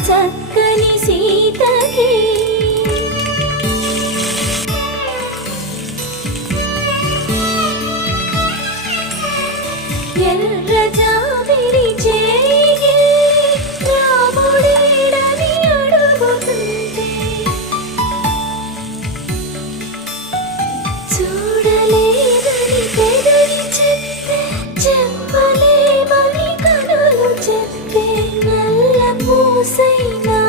చక్కని సీతకి ఎర్ర జాబిలి చేయి రాముడేడని అడుగుతుంటే చూడలేదని పెదవి చెప్తే చెప్పలేమని కనులు చెప్పే నల్ల పూసైనా